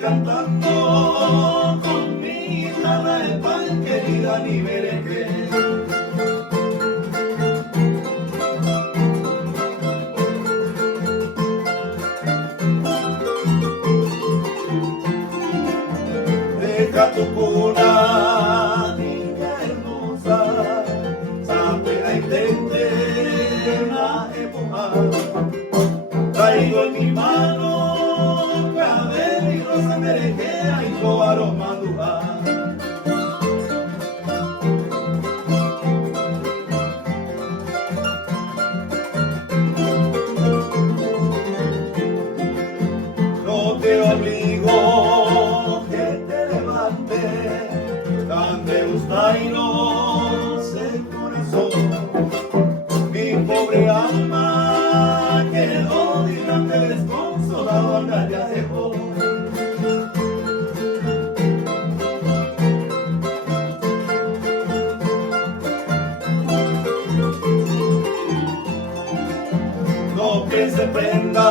cantando con mi guitarra de pan, querida, ni veré qué. Deja tu cuna, niña hermosa, sapera y tentena empujar. Traigo en mi mano clavel y rosa berenjena y tu aroma dujar. No te obligo que te levantes, cante gustanos el corazón. Mi pobre alma quedó delante desconsolado, anda ya dejó. No que se prenda